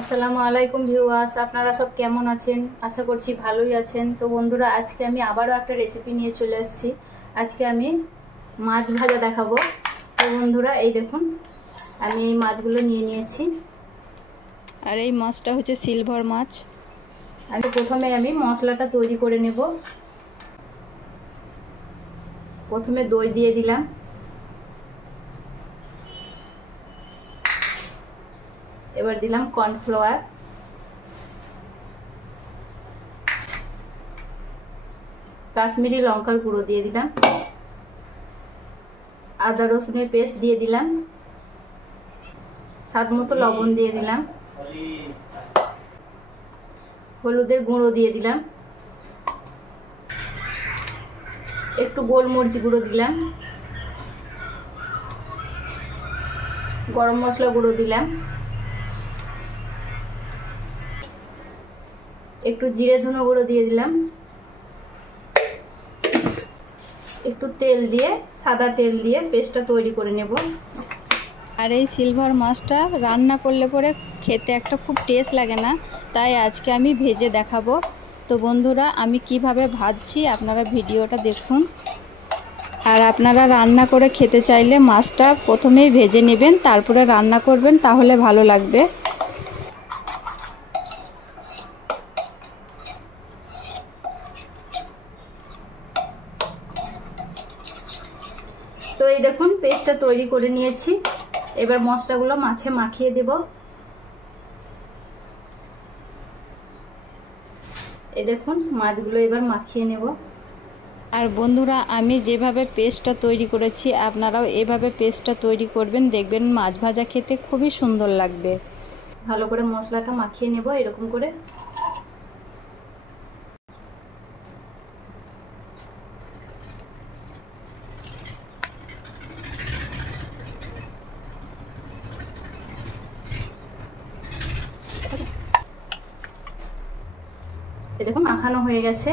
আসসালামু আলাইকুম ভিউয়ার্স, আপনারা সব কেমন আছেন? আশা করছি ভালোই আছেন। তো বন্ধুরা, আজকে আমি আবারও একটা রেসিপি নিয়ে চলে এসেছি। আজকে আমি মাছ ভাজা দেখাবো। তো বন্ধুরা, এই দেখুন আমি এই মাছগুলো নিয়ে নিয়েছি। আর এই মাছটা হচ্ছে সিলভার মাছ। প্রথমে আমি মশলাটা তৈরি করে নেব। প্রথমে দই দিয়ে দিলাম, এবার দিলাম কর্নফ্লাওয়ার, কাশ্মীরি লঙ্কার গুঁড়ো দিয়ে দিলাম, আদা রসুনের পেস্ট দিয়ে দিলাম, স্বাদ মতো লবণ দিয়ে দিলাম, হলুদের গুঁড়ো দিয়ে দিলাম, একটু গোলমরিচ গুঁড়ো দিলাম, গরম মশলা গুঁড়ো দিলাম, একটু জিরে ধনে গুঁড়ো দিয়ে দিলাম, একটু তেল দিয়ে, সাদা তেল দিয়ে পেস্টটা তৈরি করে নেব। আর এই সিলভার মাছটা রান্না করলে পরে খেতে একটা খুব টেস্ট লাগে না, তাই আজকে আমি ভেজে দেখাবো। তো বন্ধুরা, আমি কিভাবে ভাজছি আপনারা ভিডিওটা দেখুন। আর আপনারা রান্না করে খেতে চাইলে মাছটা প্রথমেই ভেজে নেবেন, তারপরে রান্না করবেন, তাহলে ভালো লাগবে। তো এই দেখুন পেস্টটা তৈরি করে নিয়েছি। এবার মশলাগুলো মাছে মাখিয়ে দেব। এই দেখুন মাছগুলো এবার মাখিয়ে নেব। আর বন্ধুরা, আমি যেভাবে পেস্টটা তৈরি করেছি আপনারাও এভাবে পেস্টটা তৈরি করবেন, দেখবেন মাছ ভাজা খেতে খুবই সুন্দর লাগবে। ভালো করে মশলাটা মাখিয়ে নেব এরকম করে। দেখুন মাখানো হয়ে গেছে।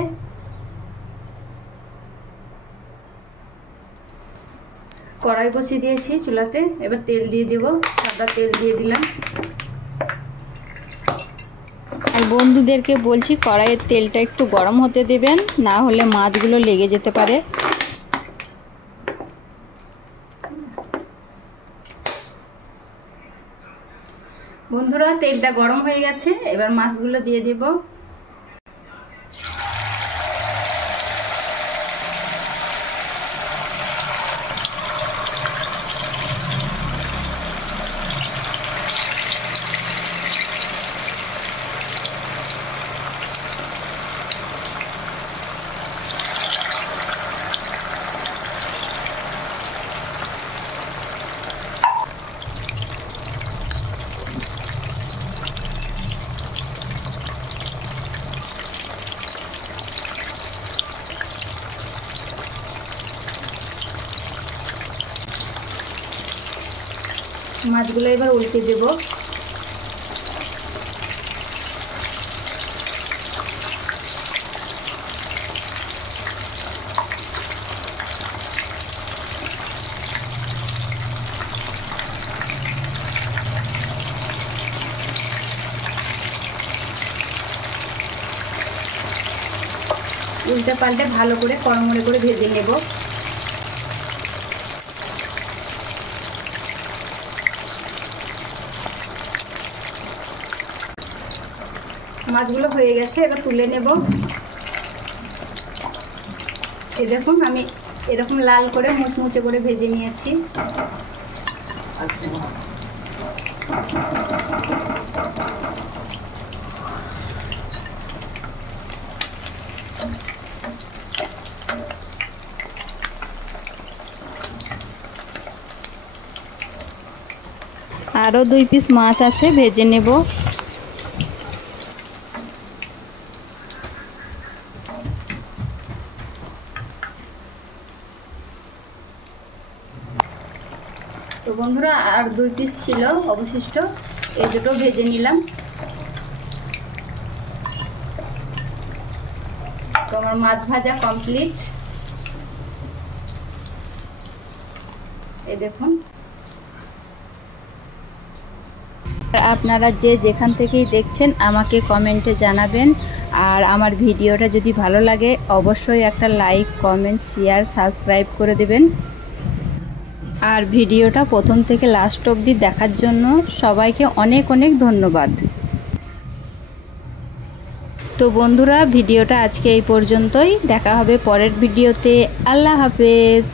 কড়াই বসিয়ে দিয়েছি চুলাতে, এবার তেল দিয়ে দেব। সাদা তেল দিয়ে দিলাম। আর বন্ধুদেরকে বলছি কড়াইয়ের তেলটা একটু গরম হতে দেবেন, না হলে মাছগুলো লেগে যেতে পারে। বন্ধুরা, তেলটা গরম হয়ে গেছে, এবার মাছগুলো দিয়ে দেব। মাছগুলো এবার উল্টে দেব। উল্টে পাল্টে ভালো করে কড়মড়ে করে ভেজে নেব। মাছগুলো হয়ে গেছে, এবার তুলে নেব। এই দেখুন আমি এরকম লাল করে মুচমুচে করে ভেজে নিয়েছি। আরও 2 পিস মাছ আছে, ভেজে নেব। তো বন্ধুরা, আর 2 পিস ছিল অবশিষ্ট, এই দুটো ভেজে নিলাম। তো আমার মাছ ভাজা কমপ্লিট। এই দেখুন। আপনারা যে যেখান থেকেই দেখছেন আমাকে কমেন্টে জানাবেন। আর আমার ভিডিওটা যদি ভালো লাগে অবশ্যই একটা লাইক, কমেন্ট, শেয়ার, সাবস্ক্রাইব করে দেবেন। আর ভিডিওটা প্রথম থেকে লাস্ট অবধি দেখার জন্য সবাইকে অনেক অনেক ধন্যবাদ। তো বন্ধুরা, ভিডিওটা আজকে এই পর্যন্তই। দেখা হবে পরের ভিডিওতে। আল্লাহ হাফেজ।